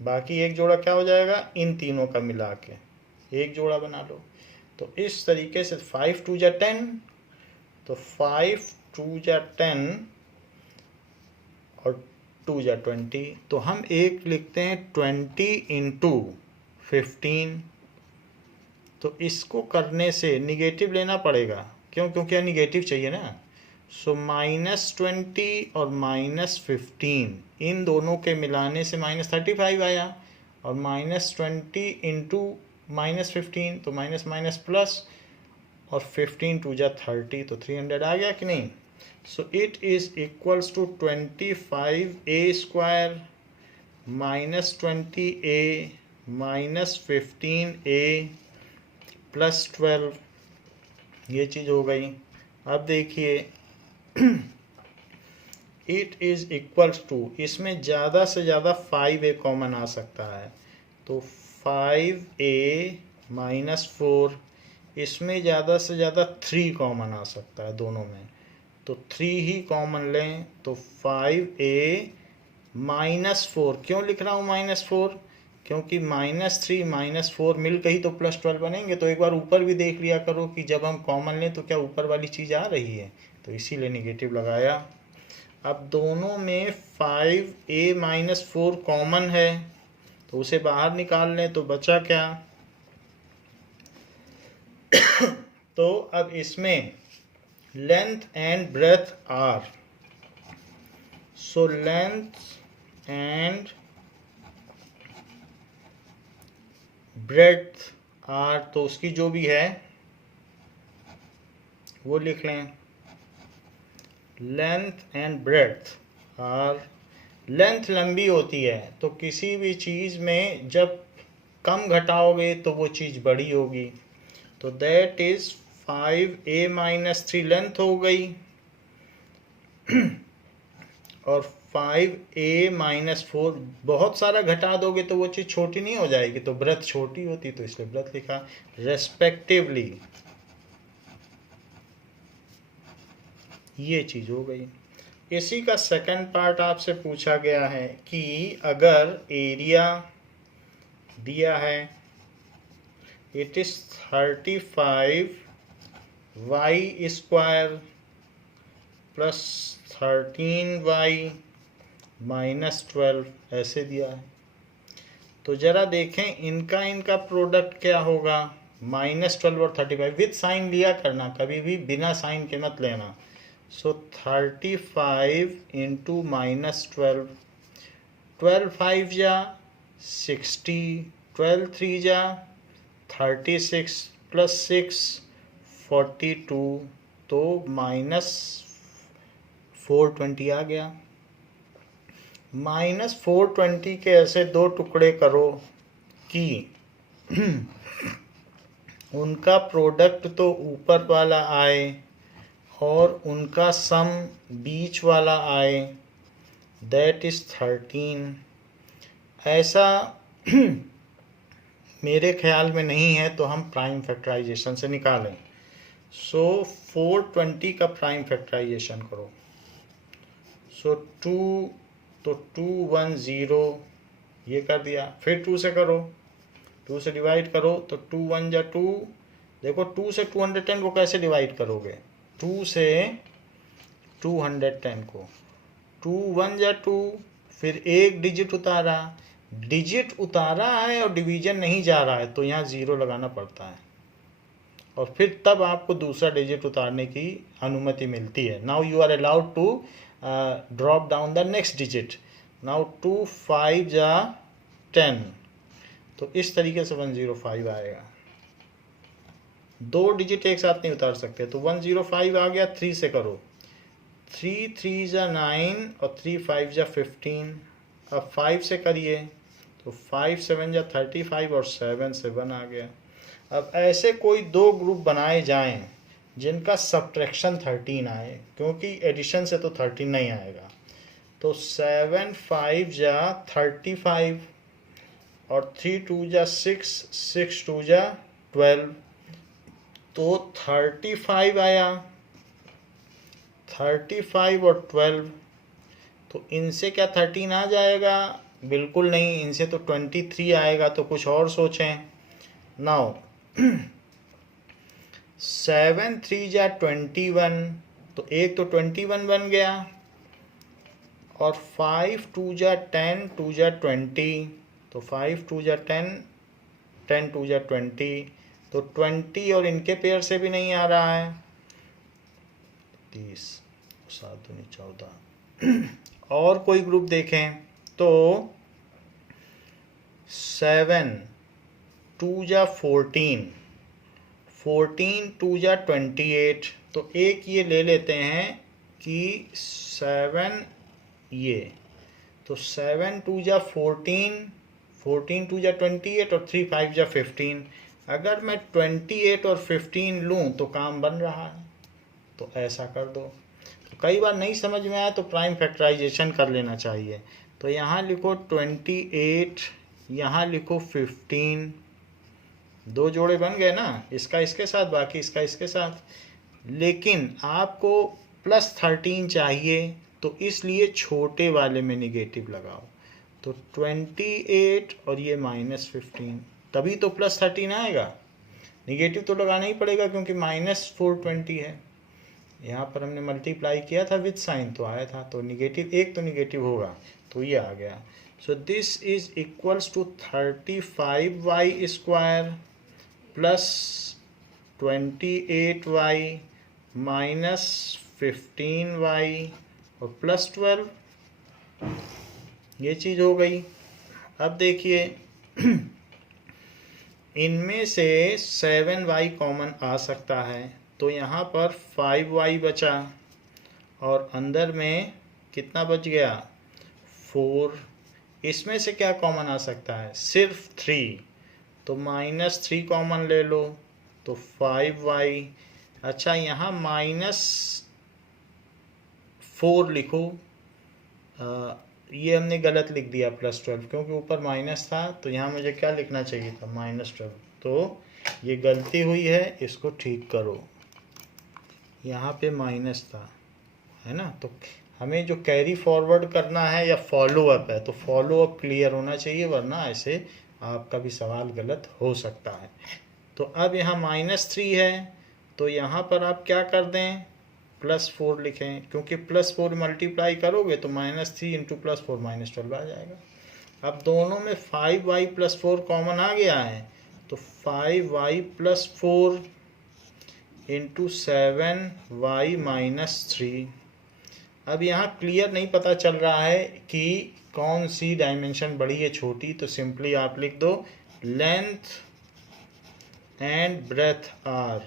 बाकी एक जोड़ा क्या हो जाएगा? इन तीनों का मिला के एक जोड़ा बना लो। तो इस तरीके से 5 2 जा 10, तो 5 2 जा 10 और 2 जा 20। तो हम एक लिखते हैं 20 इंटू 15। तो इसको करने से निगेटिव लेना पड़ेगा, क्योंकि यह निगेटिव चाहिए ना। सो -20 और -15 इन दोनों के मिलाने से -35 आया, और -20 इंटू -15 तो माइनस माइनस प्लस, और 15 2 जा 30 तो 300 आ गया कि नहीं? So it is equals to 25a square -20a -15a plus 12। ये चीज़ हो गई। अब देखिए इट इज इक्वल्स टू, इसमें ज़्यादा से ज़्यादा 5a कॉमन आ सकता है, तो 5a -4, इसमें ज़्यादा से ज़्यादा 3 कॉमन आ सकता है दोनों में, तो 3 ही कॉमन लें, तो 5a -4। क्यों लिख रहा हूँ -4? क्योंकि -3 -4 मिल गई तो +12 बनेंगे। तो एक बार ऊपर भी देख लिया करो कि जब हम कॉमन लें तो क्या ऊपर वाली चीज़ आ रही है, तो इसीलिए नेगेटिव लगाया। अब दोनों में 5a -4 कॉमन है, तो उसे बाहर निकाल लें, तो बचा क्या? तो अब इसमें length and breadth are, so length and breadth are, तो उसकी जो भी है वो लिख लें। Length and breadth are, length लंबी होती है, तो किसी भी चीज़ में जब कम घटाओगे तो वो चीज़ बड़ी होगी, तो दैट इज़ 5a -3 लेंथ हो गई और 5a -4 बहुत सारा घटा दोगे तो वो चीज़ छोटी नहीं हो जाएगी, तो ब्रेथ छोटी होती, तो इसलिए ब्रेथ लिखा रेस्पेक्टिवली। ये चीज़ हो गई। इसी का सेकंड पार्ट आपसे पूछा गया है कि अगर एरिया दिया है it is 35 y square plus 13y -12 ऐसे दिया है, तो जरा देखें इनका प्रोडक्ट क्या होगा। -12 और 35 विद साइन लिया करना, कभी भी बिना साइन के मत लेना। सो 35 इंटू -12, 12 5 जा 60, 12 3 जा 36 प्लस 6 42, तो -420 आ गया। -420 के ऐसे दो टुकड़े करो कि उनका प्रोडक्ट तो ऊपर वाला आए और उनका सम बीच वाला आए, दैट इज़ 13। ऐसा मेरे ख्याल में नहीं है, तो हम प्राइम फैक्टराइजेशन से निकालें। सो 420 का प्राइम फैक्टराइजेशन करो। सो 210 ये कर दिया, फिर 2 से करो, 2 से डिवाइड करो, तो 2 1 जा 2। देखो 2 से 210 को कैसे डिवाइड करोगे, 2 से 210 को, 2 1 जा 2, फिर एक डिजिट उतारा है और डिवीजन नहीं जा रहा है, तो यहाँ 0 लगाना पड़ता है और फिर तब आपको दूसरा डिजिट उतारने की अनुमति मिलती है। Now you are allowed to drop down the next digit. Now 2 5 जा 10, तो इस तरीके से 105 आएगा। दो डिजिट एक साथ नहीं उतार सकते, तो 105 आ गया। 3 से करो, 3 3 जा 9 और 3 5 जा 15। अब 5 से करिए, तो 5 7 जा 35 और 7 7 आ गया। अब ऐसे कोई दो ग्रुप बनाए जाएं जिनका सब्ट्रैक्शन 13 आए, क्योंकि एडिशन से तो 13 नहीं आएगा। तो 7 5 जा 35 और 3 2 जा 6 6 2 जा 12, तो 35 आया, 35 और 12, तो इनसे क्या 13 आ जाएगा? बिल्कुल नहीं, इनसे तो 23 आएगा। तो कुछ और सोचें। नाउ 7 3 जा 21, तो एक तो 21 बन गया, और 5 2 जा 10 2 जा 20, तो 5 2 जा 10 10 2 जा 20, तो 20 और इनके पेयर से भी नहीं आ रहा है। 30 7 दूनी 14। और कोई ग्रुप देखें तो 7 2 जा 14 14 2 जा 28, तो एक ये ले लेते हैं कि 7 ये, तो 7 2 जा 14 14 2 जा 28 और 3 5 जा 15। अगर मैं 28 और 15 लूँ तो काम बन रहा है, तो ऐसा कर दो। तो कई बार नहीं समझ में आया तो प्राइम फैक्टराइजेशन कर लेना चाहिए। तो यहाँ लिखो 28, यहाँ लिखो 15, दो जोड़े बन गए ना, इसका इसके साथ, बाकी इसका इसके साथ। लेकिन आपको +13 चाहिए, तो इसलिए छोटे वाले में निगेटिव लगाओ। तो 28 और ये -15, तभी तो +13 आएगा। निगेटिव तो लगाना ही पड़ेगा क्योंकि -420 है। यहाँ पर हमने मल्टीप्लाई किया था विद साइन तो आया था, तो निगेटिव एक तो निगेटिव होगा, तो ये आ गया। So this is equals to 35y² plus 28y minus 15y और प्लस 12। ये चीज़ हो गई। अब देखिए इनमें से 7y कॉमन आ सकता है, तो यहाँ पर 5y बचा और अंदर में कितना बच गया 4। इसमें से क्या कॉमन आ सकता है, सिर्फ 3, तो -3 कॉमन ले लो तो 5y। अच्छा यहाँ -4 लिखो, ये हमने गलत लिख दिया +12 क्योंकि ऊपर माइनस था, तो यहाँ मुझे क्या लिखना चाहिए था -12, तो ये गलती हुई है, इसको ठीक करो। यहाँ पे माइनस था, है ना, तो हमें जो कैरी फॉरवर्ड करना है या फॉलो अप है, तो फॉलो अप क्लियर होना चाहिए, वरना ऐसे आपका भी सवाल गलत हो सकता है। तो अब यहाँ -3 है, तो यहाँ पर आप क्या कर दें, +4 लिखें, क्योंकि +4 मल्टीप्लाई करोगे तो -3 × +4 -12 आ जाएगा। अब दोनों में 5y + 4 कॉमन आ गया है, तो 5y + 4 × 7y - 3। अब यहाँ क्लियर नहीं पता चल रहा है कि कौन सी डायमेंशन बड़ी है छोटी, तो सिंपली आप लिख दो length and breadth are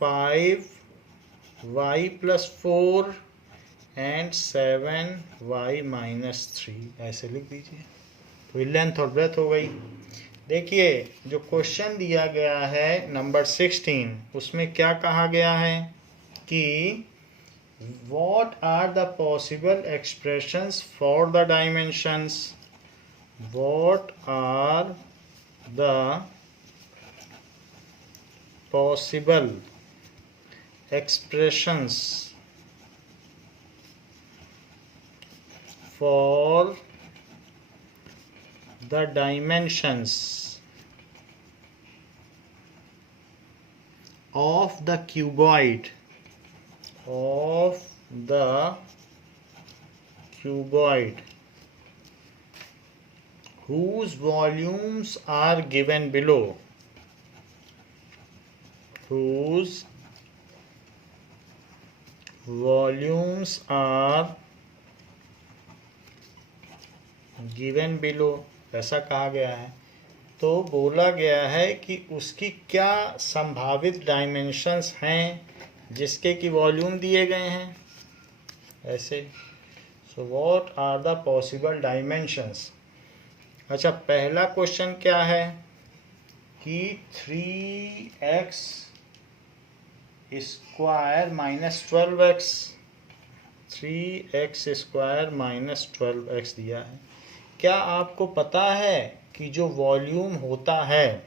5y + 4 and 7y - 3, ऐसे लिख दीजिए। तो लेंथ और ब्रेथ हो गई। देखिए जो क्वेश्चन दिया गया है नंबर 16, उसमें क्या कहा गया है कि what are the possible expressions for the dimensions, what are the possible expressions for the dimensions of the cuboid whose volumes are given below, whose volumes are given below, ऐसा कहा गया है। तो बोला गया है कि उसकी क्या संभावित डायमेंशंस हैं जिसके कि वॉल्यूम दिए गए हैं, ऐसे। So what are the possible dimensions. अच्छा पहला क्वेश्चन क्या है कि 3x² - 12x, 3x² - 12x दिया है। क्या आपको पता है कि जो वॉल्यूम होता है,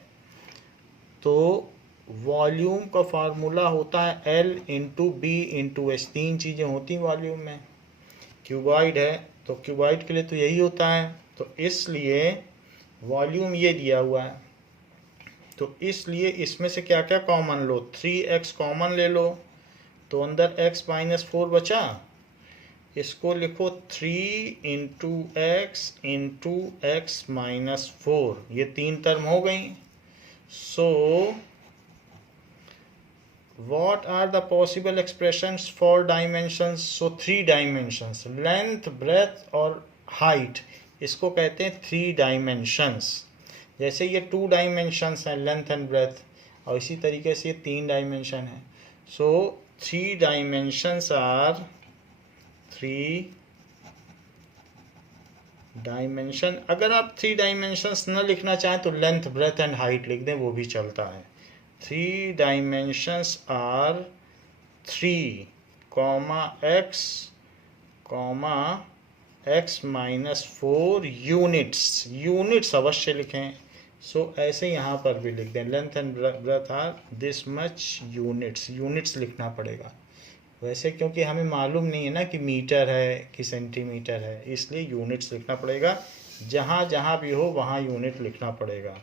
तो वॉल्यूम का फार्मूला होता है L × B × S, 3 चीज़ें होती हैं वॉल्यूम में। क्यूबॉइड है तो क्यूबॉइड के लिए तो यही होता है, तो इसलिए वॉल्यूम ये दिया हुआ है, तो इसलिए इसमें से क्या क्या कॉमन लो, 3x कॉमन ले लो, तो अंदर x - 4 बचा, इसको लिखो 3 × x × x - 4, ये 3 टर्म हो गई। सो what are the possible expressions for dimensions, so 3 dimensions, length, breadth और height, इसको कहते हैं 3 dimensions। जैसे ये 2 dimensions हैं लेंथ एंड ब्रेथ, और इसी तरीके से ये 3 डायमेंशन है। सो 3 dimensions आर 3 डायमेंशन। अगर आप 3 डायमेंशंस न लिखना चाहें तो लेंथ, ब्रेथ एंड हाइट लिख दें, वो भी चलता है। 3 dimensions are 3, x, x minus 4 units, units अवश्य लिखें। सो ऐसे यहाँ पर भी लिख दें, length and breadth are this much units, units लिखना पड़ेगा। वैसे क्योंकि हमें मालूम नहीं है ना कि मीटर है कि सेंटीमीटर है, इसलिए यूनिट्स लिखना पड़ेगा। जहाँ जहाँ भी हो वहाँ यूनिट लिखना पड़ेगा।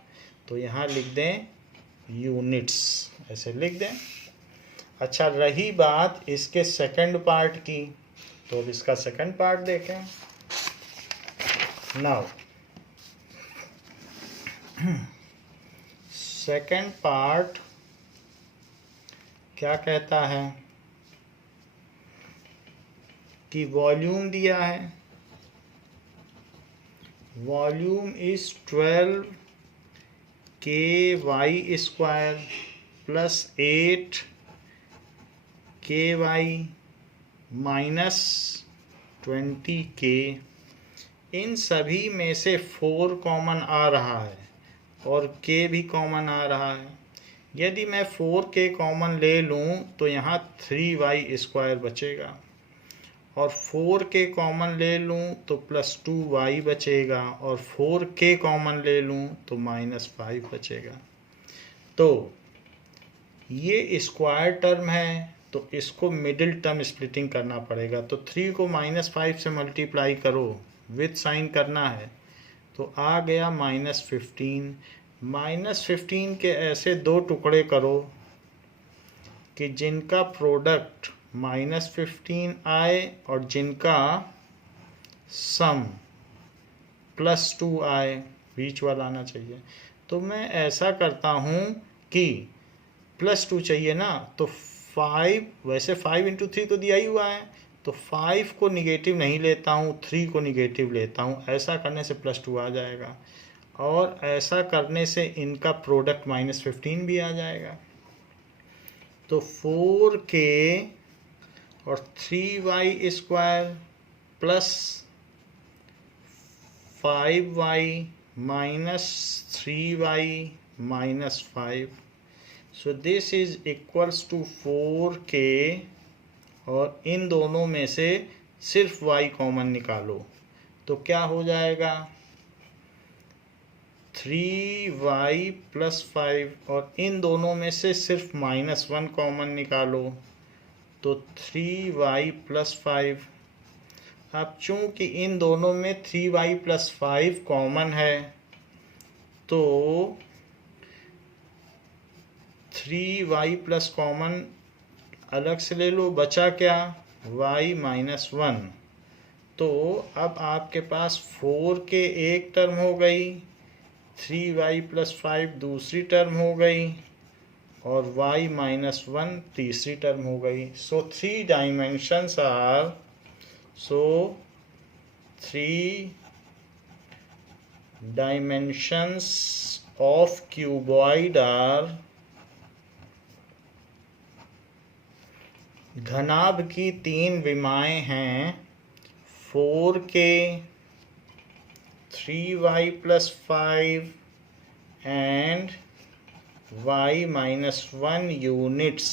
तो यहाँ लिख दें यूनिट्स, ऐसे लिख दें। अच्छा, रही बात इसके सेकंड पार्ट की, तो अब इसका सेकंड पार्ट देखें। नाउ सेकंड पार्ट क्या कहता है कि वॉल्यूम दिया है, volume is 12 KY square plus 8 KY minus 20K। इन सभी में से 4 कॉमन आ रहा है और K भी कॉमन आ रहा है। यदि मैं 4K कॉमन ले लूँ तो यहाँ 3Y स्क्वायर बचेगा, और 4K कॉमन ले लूँ तो प्लस 2Y बचेगा, और 4K कॉमन ले लूँ तो माइनस 5 बचेगा। तो ये स्क्वायर टर्म है, तो इसको मिडिल टर्म स्प्लिटिंग करना पड़ेगा। तो 3 को माइनस 5 से मल्टीप्लाई करो, विथ साइन करना है, तो आ गया माइनस 15। माइनस 15 के ऐसे दो टुकड़े करो कि जिनका प्रोडक्ट माइनस 15 आए और जिनका सम प्लस 2 आए, बीच वाला आना चाहिए। तो मैं ऐसा करता हूँ कि प्लस 2 चाहिए ना, तो 5, वैसे 5 इंटू 3 तो दिया ही हुआ है, तो 5 को निगेटिव नहीं लेता हूँ, 3 को निगेटिव लेता हूँ। ऐसा करने से प्लस 2 आ जाएगा, और ऐसा करने से इनका प्रोडक्ट माइनस 15 भी आ जाएगा। तो 4K और 3Y square plus 5Y minus 3Y minus 5। So this is equals to 4K, और इन दोनों में से सिर्फ Y कॉमन निकालो, तो क्या हो जाएगा 3Y प्लस 5, और इन दोनों में से सिर्फ माइनस 1 कॉमन निकालो, तो 3Y प्लस 5। अब चूंकि इन दोनों में 3Y प्लस 5 कॉमन है, तो 3Y प्लस कॉमन अलग से ले लो, बचा क्या Y माइनस 1। तो अब आपके पास 4K एक टर्म हो गई, 3Y प्लस 5 दूसरी टर्म हो गई, और Y माइनस 1 तीसरी टर्म हो गई। So 3 dimensions are, so 3 dimensions of cuboid are, घनाभ की 3 विमाएं हैं 4K, 3Y plus 5 and Y minus 1 units.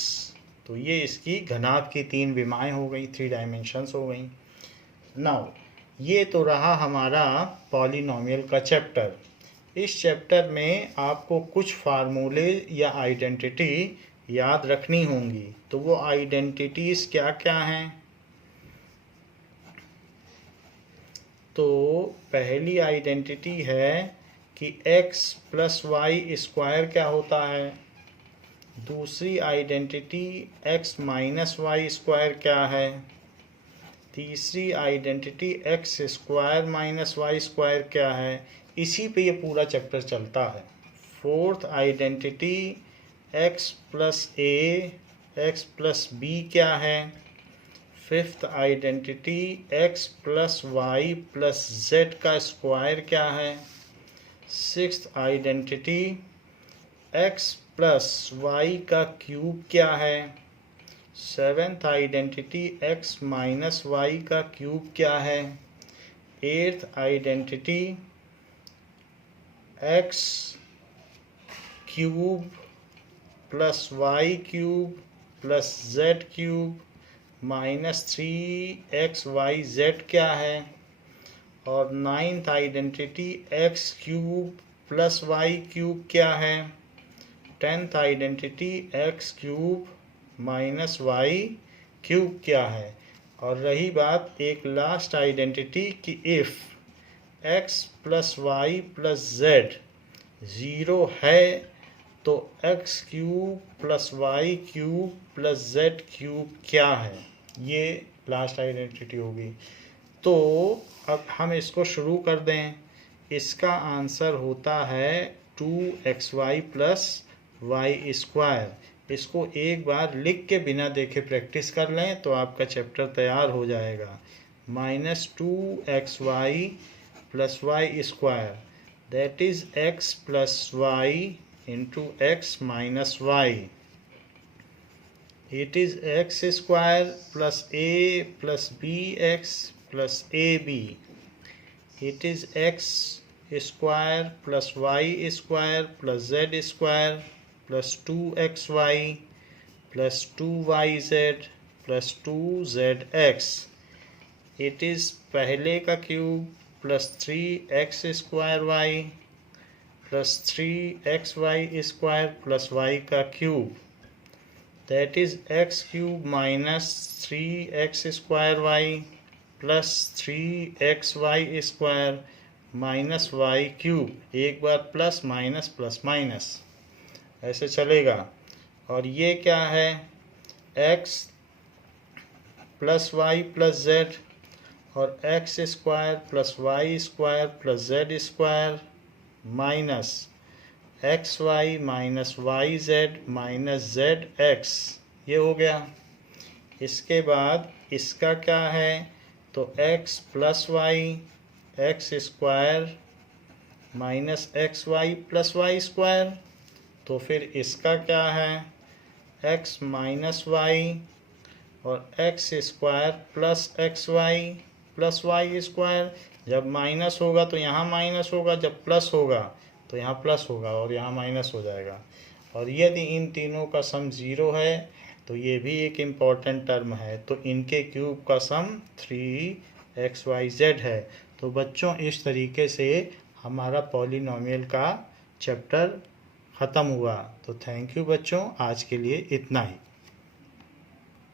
तो ये इसकी घनाभ की 3 विमाएं हो गई, 3 डायमेंशंस हो गई। नाउ ये तो रहा हमारा पॉलिनोमियल का चैप्टर। इस चैप्टर में आपको कुछ फार्मूले या आइडेंटिटी याद रखनी होंगी। तो वो आइडेंटिटीज क्या क्या हैं? तो पहली आइडेंटिटी है कि x प्लस वाई स्क्वायर क्या होता है। दूसरी identity x minus y square क्या है। तीसरी identity x square minus y square क्या है। इसी पे ये पूरा चैप्टर चलता है। Fourth identity x plus a x plus b क्या है। Fifth identity x plus y plus z का स्क्वायर क्या है। Sixth identity x plus y का क्यूब क्या है। Seventh identity x minus y का क्यूब क्या है। Eighth identity x cube plus y cube plus z cube minus 3xyz क्या है। और ninth identity x cube plus y cube क्या है। 10th identity x cube minus y cube क्या है। और रही बात एक लास्ट आइडेंटिटी कि if x plus y plus z zero है तो x cube plus y cube plus z cube क्या है, ये लास्ट आइडेंटिटी होगी। तो अब हम इसको शुरू कर दें। इसका आंसर होता है 2xy प्लस वाई स्क्वायर। इसको एक बार लिख के बिना देखे प्रैक्टिस कर लें तो आपका चैप्टर तैयार हो जाएगा। -2xy plus y square that is x plus y into x minus y. It is x square plus a plus bx plus ab। It is x square plus y square plus z square plus 2xy plus 2yz plus 2zx। It is पहले का cube plus 3x square y plus 3xy square plus y का cube that is x cube minus 3x square y plus 3xy square minus y cube. एक बार plus minus ऐसे चलेगा। और ये क्या है, x plus y plus z और x square plus y square plus z square minus x y minus y z minus z x, ये हो गया। इसके बाद इसका क्या है, तो x plus y x square minus x y plus y square. तो फिर इसका क्या है, x माइनस वाई और x square plus x y plus y square. जब माइनस होगा तो यहाँ माइनस होगा, जब प्लस होगा तो यहाँ प्लस होगा और यहाँ माइनस हो जाएगा। और यदि इन तीनों का सम ज़ीरो है तो ये भी एक इम्पॉर्टेंट टर्म है, तो इनके क्यूब का सम 3xyz है। तो बच्चों इस तरीके से हमारा पॉलिनोमियल का चैप्टर ख़त्म हुआ। तो थैंक यू बच्चों, आज के लिए इतना ही।